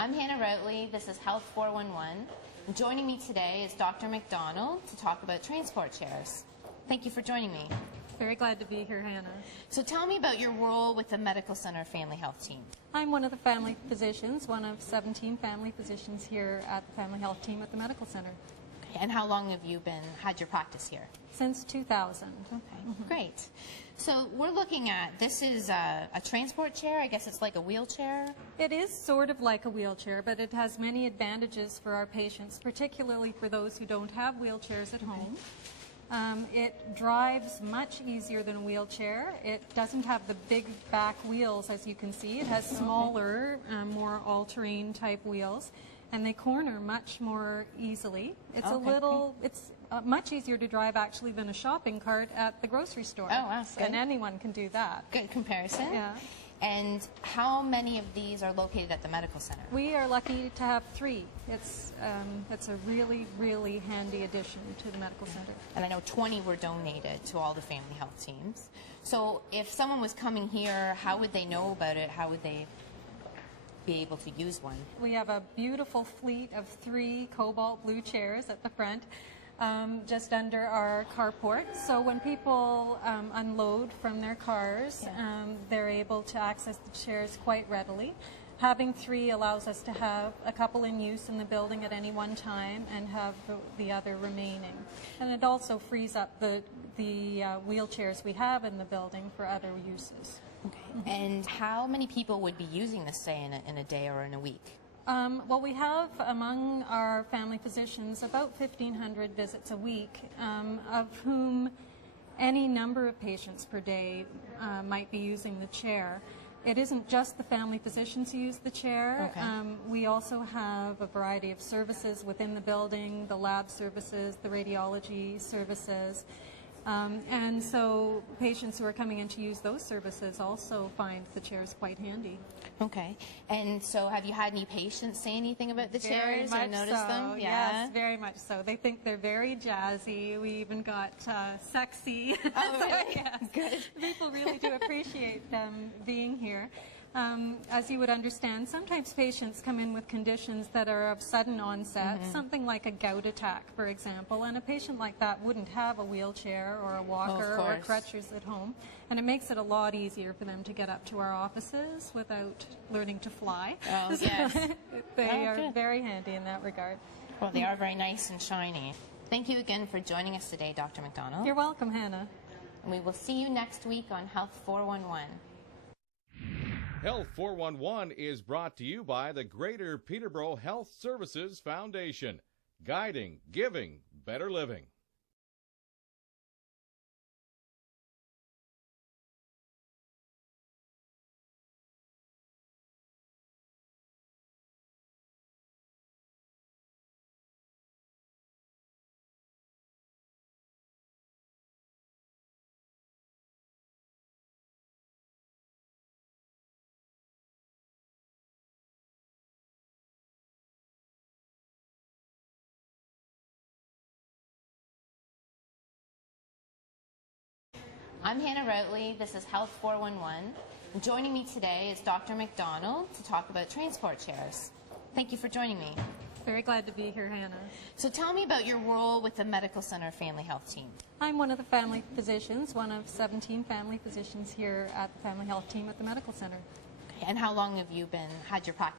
I'm Hannah Routley. This is Health 411. And joining me today is Dr. McDonald to talk about transport chairs. Thank you for joining me. Very glad to be here, Hannah. So tell me about your role with the Medical Center Family Health Team. I'm one of the family physicians, one of 17 family physicians here at the Family Health Team at the Medical Center. Okay. And how long have you had your practice here? Since 2000. Okay, great. So we're looking at, this is a transport chair. I guess it's like a wheelchair. It is sort of like a wheelchair, but it has many advantages for our patients, particularly for those who don't have wheelchairs at home. It drives much easier than a wheelchair. It doesn't have the big back wheels, as you can see. It has smaller, more all-terrain type wheels, and they corner much more easily. It's it's much easier to drive actually than a shopping cart at the grocery store. Oh, wow, good. And anyone can do that. Good comparison. Yeah. And how many of these are located at the Medical Center? We are lucky to have 3. It's a really, really handy addition to the Medical Center. And I know 20 were donated to all the family health teams. So if someone was coming here, how would they know about it? How would they be able to use one? We have a beautiful fleet of 3 cobalt blue chairs at the front, just under our carport. So when people unload from their cars, they're able to access the chairs quite readily. Having 3 allows us to have a couple in use in the building at any one time and have the other remaining. And it also frees up the wheelchairs we have in the building for other uses. Okay. And how many people would be using this, say, in a day or in a week? Well, we have among our family physicians about 1,500 visits a week, of whom any number of patients per day might be using the chair. It isn't just the family physicians who use the chair. Okay. We also have a variety of services within the building, the lab services, the radiology services. And so patients who are coming in to use those services also find the chairs quite handy. Okay. And so have you had any patients say anything about the Very chairs much or noticed so. them? Yes, very much so. They think they're very jazzy. We even got sexy. Oh, So, really? yes, Good. people really do appreciate them being here. As you would understand, sometimes patients come in with conditions that are of sudden onset, something like a gout attack, for example, and a patient like that wouldn't have a wheelchair or a walker or crutches at home, and it makes it a lot easier for them to get up to our offices without learning to fly. Oh, So yes. they are good. very handy in that regard. Well, they are very nice and shiny. Thank you again for joining us today, Dr. McDonald. You're welcome, Hannah. And we will see you next week on Health 411. Health 411 is brought to you by the Greater Peterborough Health Services Foundation, guiding, giving, better living. I'm Hannah Routley. This is Health 411. And joining me today is Dr. McDonald to talk about transport chairs. Thank you for joining me. Very glad to be here, Hannah. So tell me about your role with the Medical Center Family Health Team. I'm one of the family physicians, one of 17 family physicians here at the Family Health Team at the Medical Center. Okay. And how long have you had your practice?